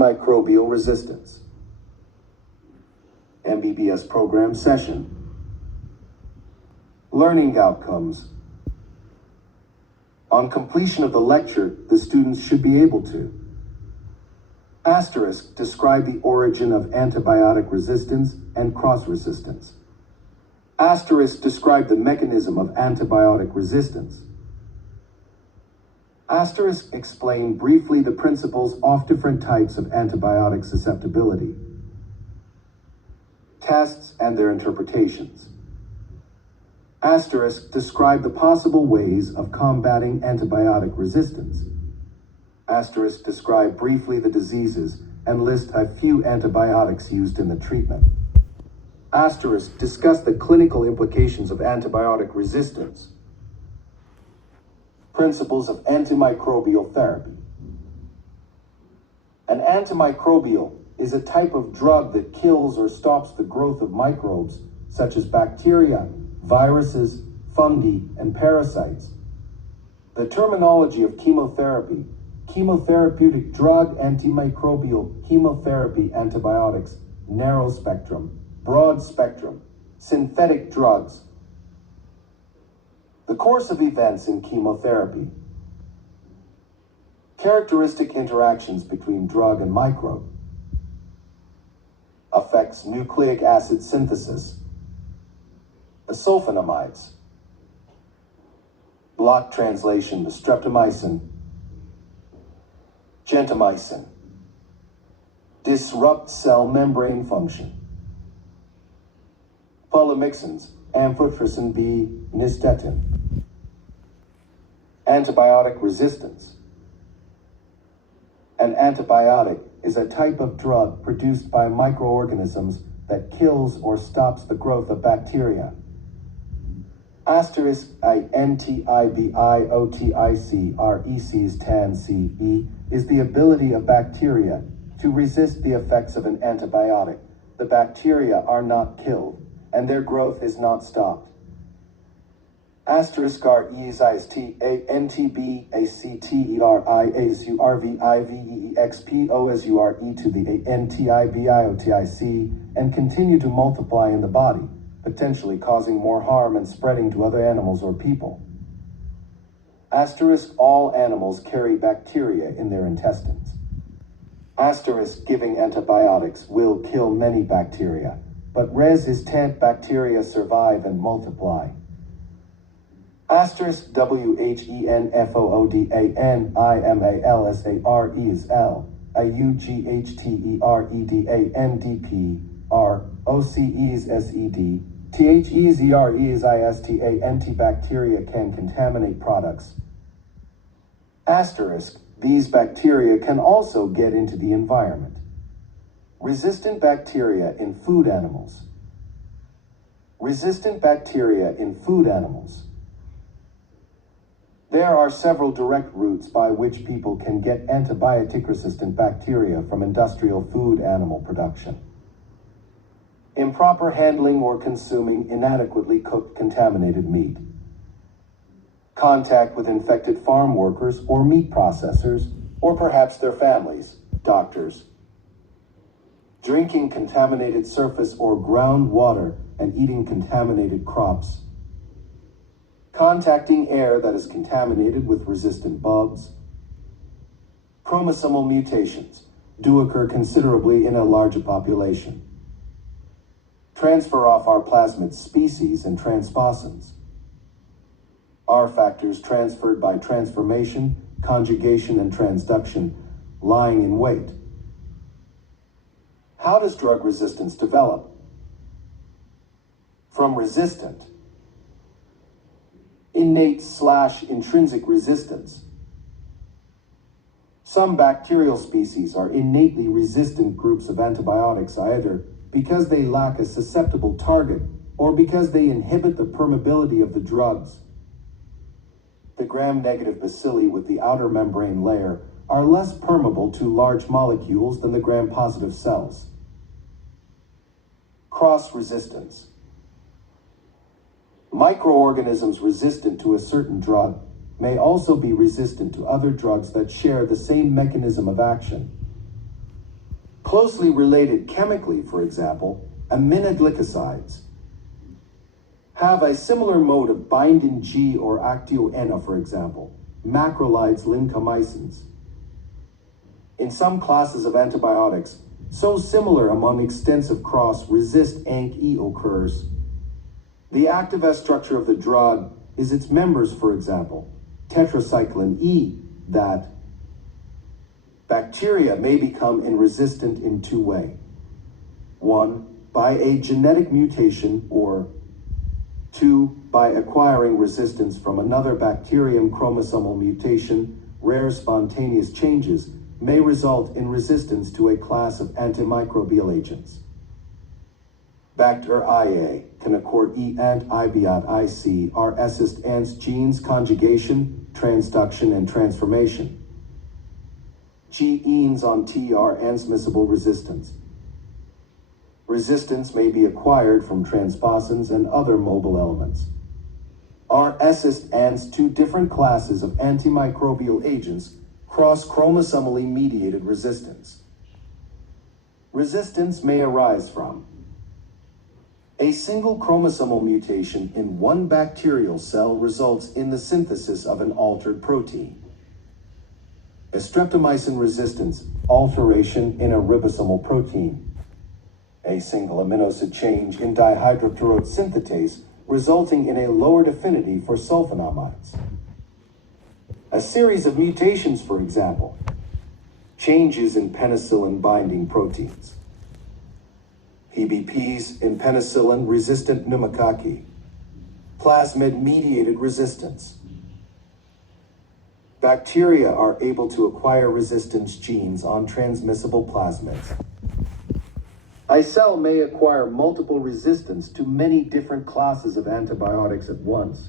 Antimicrobial resistance. MBBS program session. Learning outcomes. On completion of the lecture, the students should be able to asterisk, describe the origin of antibiotic resistance and cross-resistance. Asterisk, describe the mechanism of antibiotic resistance. Asterisk, explain briefly the principles of different types of antibiotic susceptibility. Tests and their interpretations. Asterisk, describe the possible ways of combating antibiotic resistance. Asterisk, describe briefly the diseases and list a few antibiotics used in the treatment. Asterisk, discuss the clinical implications of antibiotic resistance. Principles of antimicrobial therapy. An antimicrobial is a type of drug that kills or stops the growth of microbes such as bacteria, viruses, fungi, and parasites. The terminology of chemotherapy, chemotherapeutic drug, antimicrobial, chemotherapy, antibiotics, narrow spectrum, broad spectrum, synthetic drugs. The course of events in chemotherapy. Characteristic interactions between drug and microbe. Affects nucleic acid synthesis. The sulfonamides. Block translation to streptomycin. Gentamicin. Disrupt cell membrane function. Polymyxins, amphotericin B, nystatin. Antibiotic resistance. An antibiotic is a type of drug produced by microorganisms that kills or stops the growth of bacteria. Asterisk antibiotics tan-CE is the ability of bacteria to resist the effects of an antibiotic. The bacteria are not killed, and their growth is not stopped. Asterisk REISTACTERIASURVIVEXPOSURE to the antibiotic and continue to multiply in the body, potentially causing more harm and spreading to other animals or people. Asterisk, all animals carry bacteria in their intestines. Asterisk, giving antibiotics will kill many bacteria, but resistant bacteria survive and multiply. Asterisk, WHENFOODANIMALSARE is L, AUGHTEREDANDPR, OCE is SED, THEZRE is ISTA. Antibacteria can contaminate products. Asterisk, these bacteria can also get into the environment. Resistant bacteria in food animals. Resistant bacteria in food animals. There are several direct routes by which people can get antibiotic-resistant bacteria from industrial food animal production. Improper handling or consuming inadequately cooked contaminated meat. Contact with infected farm workers or meat processors, or perhaps their families, doctors. Drinking contaminated surface or groundwater and eating contaminated crops. Contacting air that is contaminated with resistant bugs. Chromosomal mutations do occur considerably in a larger population. Transfer off our plasmid species and transposons. R factors transferred by transformation, conjugation, and transduction, lying in wait. How does drug resistance develop? From resistant. Innate/intrinsic resistance. Some bacterial species are innately resistant groups of antibiotics either because they lack a susceptible target or because they inhibit the permeability of the drugs. The gram-negative bacilli with the outer membrane layer are less permeable to large molecules than the gram-positive cells. Cross-resistance. Microorganisms resistant to a certain drug may also be resistant to other drugs that share the same mechanism of action. Closely related chemically, for example, aminoglycosides have a similar mode of binding G or actio-N, for example, macrolides lincomycins. In some classes of antibiotics, so similar among extensive cross-resist ANC-E occurs. The active S structure of the drug is its members, for example, tetracycline E, that bacteria may become resistant in two ways. One, by a genetic mutation, or two, by acquiring resistance from another bacterium. Chromosomal mutation, rare spontaneous changes, may result in resistance to a class of antimicrobial agents. Bacter IA can accord E and IBIOT IC are assist ANS genes conjugation, transduction, and transformation. Genes on T are transmissible resistance. Resistance may be acquired from transposons and other mobile elements. Are assist ANS two different classes of antimicrobial agents cross-chromosomally mediated resistance. Resistance may arise from a single chromosomal mutation in one bacterial cell results in the synthesis of an altered protein. A streptomycin resistance, alteration in a ribosomal protein. A single amino acid change in dihydropterone synthetase resulting in a lowered affinity for sulfonamides. A series of mutations, for example, changes in penicillin binding proteins. PBPs in penicillin-resistant pneumococci, plasmid-mediated resistance. Bacteria are able to acquire resistance genes on transmissible plasmids. A cell may acquire multiple resistance to many different classes of antibiotics at once.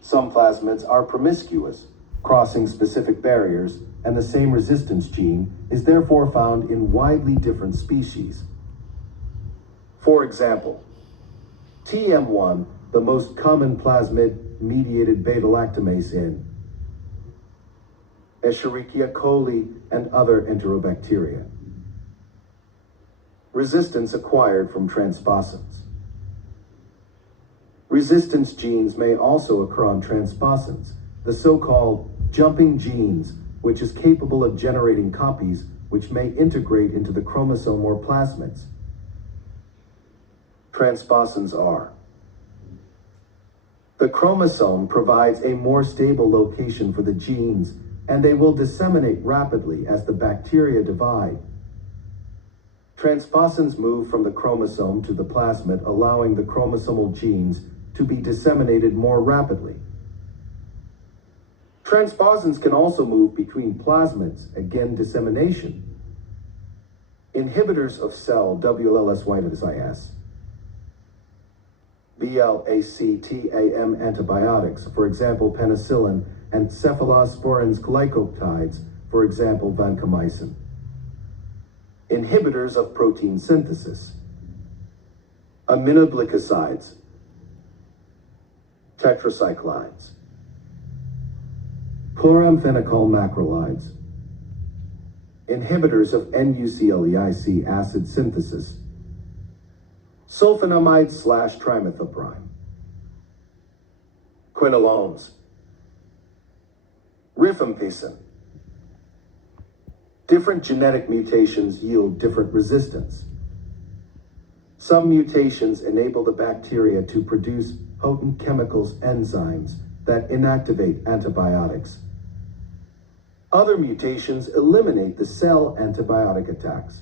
Some plasmids are promiscuous, crossing specific barriers, and the same resistance gene is therefore found in widely different species. For example, TM1, the most common plasmid-mediated beta-lactamase in Escherichia coli and other enterobacteria. Resistance acquired from transposons. Resistance genes may also occur on transposons, the so-called jumping genes, which is capable of generating copies which may integrate into the chromosome or plasmids. Transposons are: the chromosome provides a more stable location for the genes, and they will disseminate rapidly as the bacteria divide. Transposons move from the chromosome to the plasmid, allowing the chromosomal genes to be disseminated more rapidly. Transposons can also move between plasmids, again dissemination. Inhibitors of cell WLSY-IS, BLACTAM antibiotics, for example penicillin, and cephalosporins glycopeptides, for example vancomycin. Inhibitors of protein synthesis, aminoglycosides, tetracyclines, chloramphenicol macrolides, inhibitors of NUCLEIC acid synthesis, sulfonamides/trimethoprim, quinolones, rifampicin. Different genetic mutations yield different resistance. Some mutations enable the bacteria to produce potent chemicals, enzymes, that inactivate antibiotics. Other mutations eliminate the cell antibiotic attacks.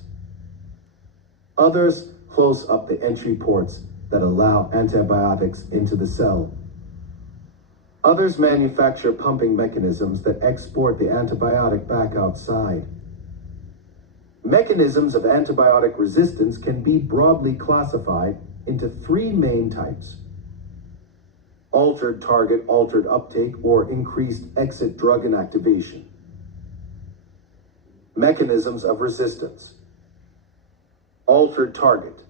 Others close up the entry ports that allow antibiotics into the cell. Others manufacture pumping mechanisms that export the antibiotic back outside. Mechanisms of antibiotic resistance can be broadly classified into three main types: altered target, altered uptake, or increased exit drug inactivation. Mechanisms of resistance. Altered target.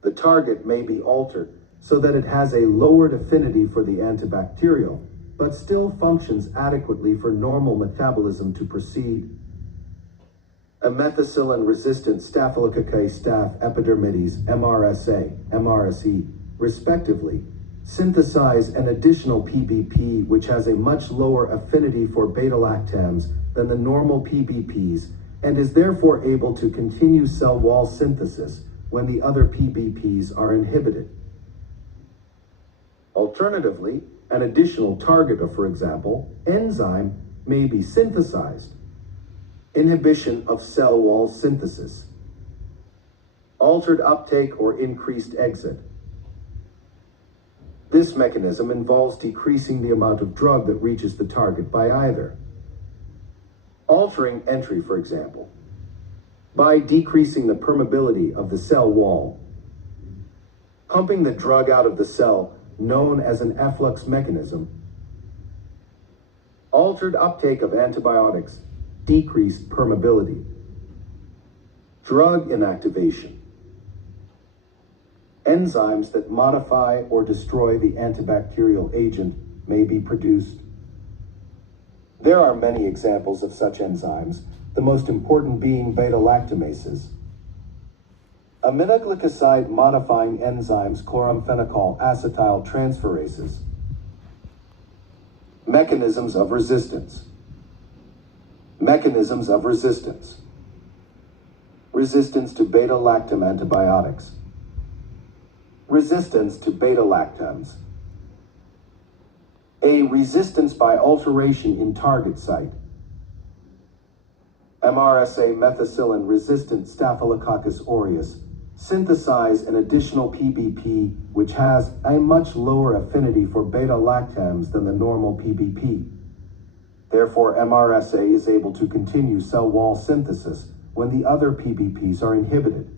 The target may be altered so that it has a lowered affinity for the antibacterial, but still functions adequately for normal metabolism to proceed. A methicillin-resistant Staphylococcus staph epidermidis MRSA, MRSE, respectively, synthesize an additional PBP which has a much lower affinity for beta-lactams than the normal PBPs and is therefore able to continue cell wall synthesis when the other PBPs are inhibited. Alternatively, an additional target of, for example, enzyme may be synthesized. Inhibition of cell wall synthesis. Altered uptake or increased exit. This mechanism involves decreasing the amount of drug that reaches the target by either altering entry, for example, by decreasing the permeability of the cell wall, pumping the drug out of the cell, known as an efflux mechanism, altered uptake of antibiotics, decreased permeability, drug inactivation, enzymes that modify or destroy the antibacterial agent may be produced. There are many examples of such enzymes, the most important being beta-lactamases. Aminoglycoside modifying enzymes chloramphenicol acetyl transferases. Mechanisms of resistance. Mechanisms of resistance. Resistance to beta-lactam antibiotics. Resistance to beta-lactams. A resistance by alteration in target site. MRSA methicillin resistant Staphylococcus aureus synthesize an additional PBP which has a much lower affinity for beta-lactams than the normal PBP. Therefore, MRSA is able to continue cell wall synthesis when the other PBPs are inhibited.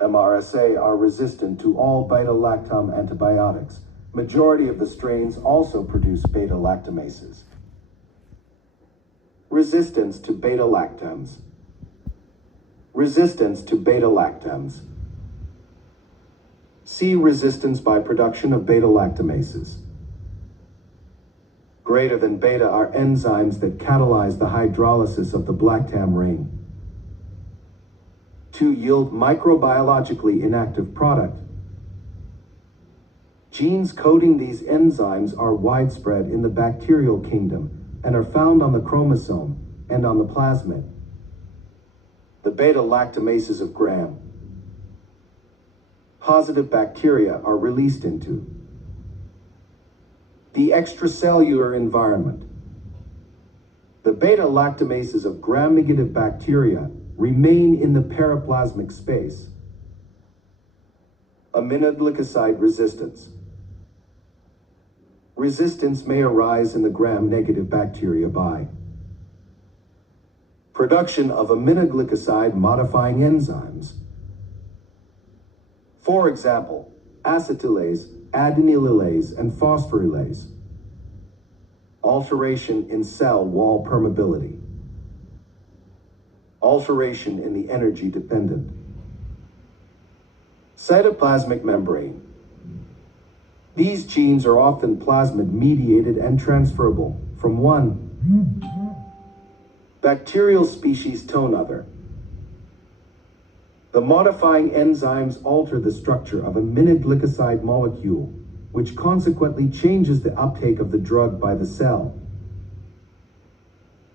MRSA are resistant to all beta-lactam antibiotics. Majority of the strains also produce beta-lactamases. Resistance to beta-lactams. Resistance to beta-lactams. C. Resistance by production of beta-lactamases. Greater than beta are enzymes that catalyze the hydrolysis of the lactam ring to yield microbiologically inactive product. Genes coding these enzymes are widespread in the bacterial kingdom and are found on the chromosome and on the plasmid. The beta-lactamases of Gram positive bacteria are released into the extracellular environment. The beta-lactamases of gram-negative bacteria remain in the periplasmic space. Aminoglycoside resistance. Resistance may arise in the gram-negative bacteria by production of aminoglycoside modifying enzymes. For example, acetylase, adenylylase, and phosphorylase. Alteration in cell wall permeability. Alteration in the energy-dependent cytoplasmic membrane. These genes are often plasmid-mediated and transferable from one bacterial species to another. The modifying enzymes alter the structure of a aminoglycoside molecule, which consequently changes the uptake of the drug by the cell.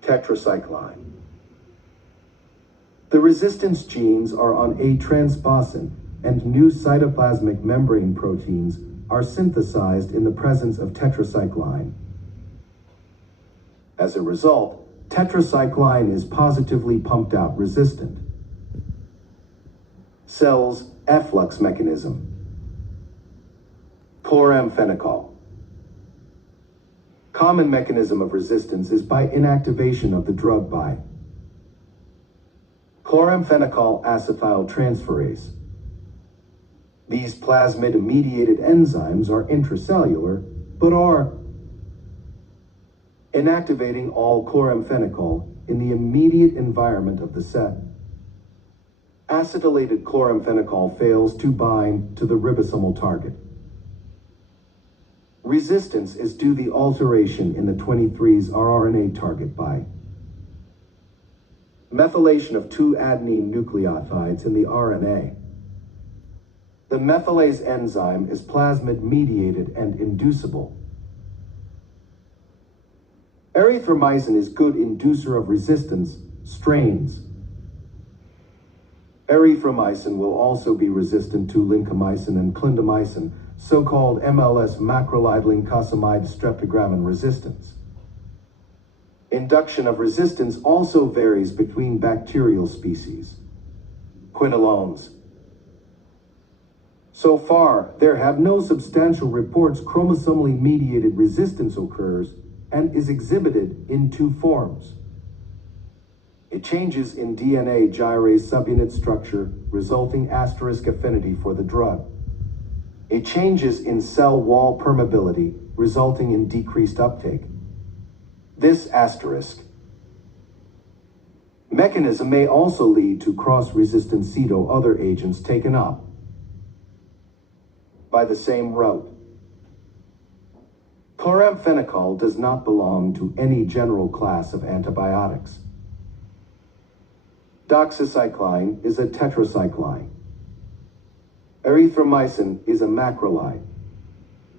Tetracycline. The resistance genes are on a transposon, and new cytoplasmic membrane proteins are synthesized in the presence of tetracycline. As a result, tetracycline is positively pumped out resistant. Cell's efflux mechanism. Chloramphenicol. Common mechanism of resistance is by inactivation of the drug by chloramphenicol acetyl transferase. These plasmid-mediated enzymes are intracellular, but are inactivating all chloramphenicol in the immediate environment of the cell. Acetylated chloramphenicol fails to bind to the ribosomal target. Resistance is due to the alteration in the 23's rRNA target by methylation of two adenine nucleotides in the RNA. The methylase enzyme is plasmid-mediated and inducible. Erythromycin is good inducer of resistance strains. Erythromycin will also be resistant to lincomycin and clindamycin, so-called MLS macrolide lincosamide streptogramin resistance. Induction of resistance also varies between bacterial species. Quinolones. So far, there have no substantial reports chromosomally mediated resistance occurs and is exhibited in two forms. It changes in DNA gyrase subunit structure, resulting asterisk affinity for the drug. It changes in cell wall permeability, resulting in decreased uptake. This asterisk mechanism may also lead to cross-resistant ceto other agents taken up by the same route. Chloramphenicol does not belong to any general class of antibiotics. Doxycycline is a tetracycline. Erythromycin is a macrolide.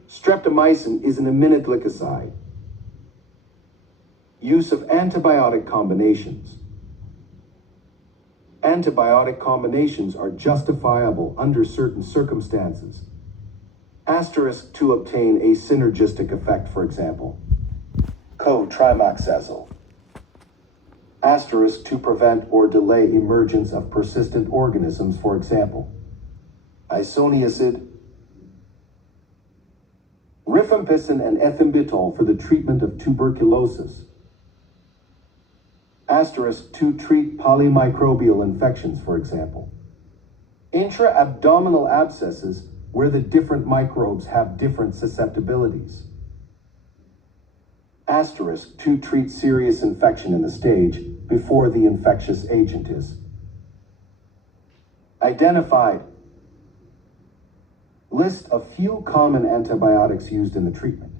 Streptomycin is an aminoglycoside. Use of antibiotic combinations. Antibiotic combinations are justifiable under certain circumstances. Asterisk to obtain a synergistic effect, for example. Co-trimoxazole. Asterisk to prevent or delay emergence of persistent organisms, for example. Isoniazid. Rifampicin and ethambutol for the treatment of tuberculosis. Asterisk to treat polymicrobial infections, for example. Intra-abdominal abscesses where the different microbes have different susceptibilities. Asterisk to treat serious infection in the stage before the infectious agent is identified. List of few common antibiotics used in the treatment.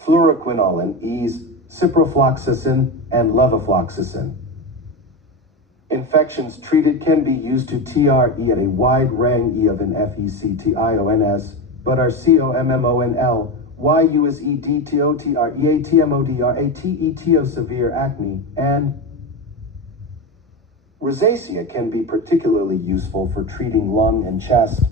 Fluoroquinolone, EASE, ciprofloxacin, and levofloxacin. Infections treated can be used to TRE at a wide range of infections, but are COMMONL, YUSEDTOTREATMODRATETO severe acne, and rosacea can be particularly useful for treating lung and chest.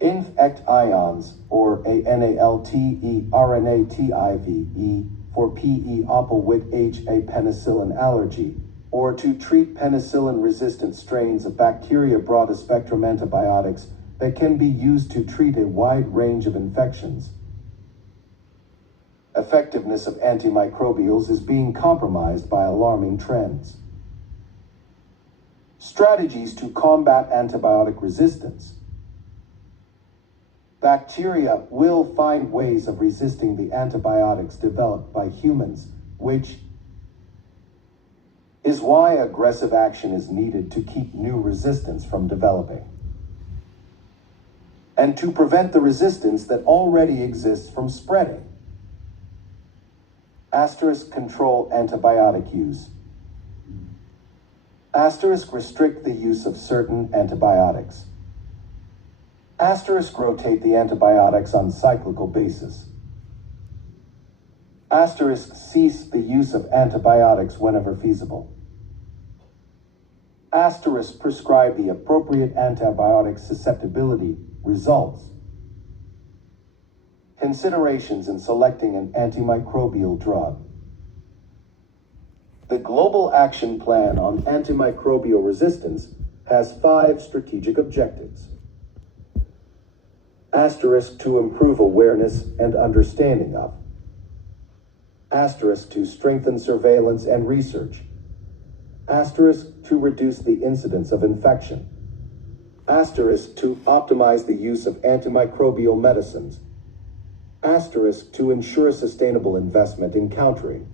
Infect ions, or ANALTE RNATIVE, for PE opal-wit HA penicillin allergy, or to treat penicillin-resistant strains of bacteria broad-spectrum antibiotics that can be used to treat a wide range of infections. Effectiveness of antimicrobials is being compromised by alarming trends. Strategies to combat antibiotic resistance. Bacteria will find ways of resisting the antibiotics developed by humans, which is why aggressive action is needed to keep new resistance from developing, and to prevent the resistance that already exists from spreading. Asterisk control antibiotic use. Asterisk restrict the use of certain antibiotics. Asterisk rotate the antibiotics on cyclical basis. Asterisk cease the use of antibiotics whenever feasible. Asterisk prescribe the appropriate antibiotic susceptibility results. Considerations in selecting an antimicrobial drug. The Global Action Plan on Antimicrobial Resistance has 5 strategic objectives. Asterisk to improve awareness and understanding of. Asterisk to strengthen surveillance and research. Asterisk to reduce the incidence of infection. Asterisk to optimize the use of antimicrobial medicines. Asterisk to ensure sustainable investment in countering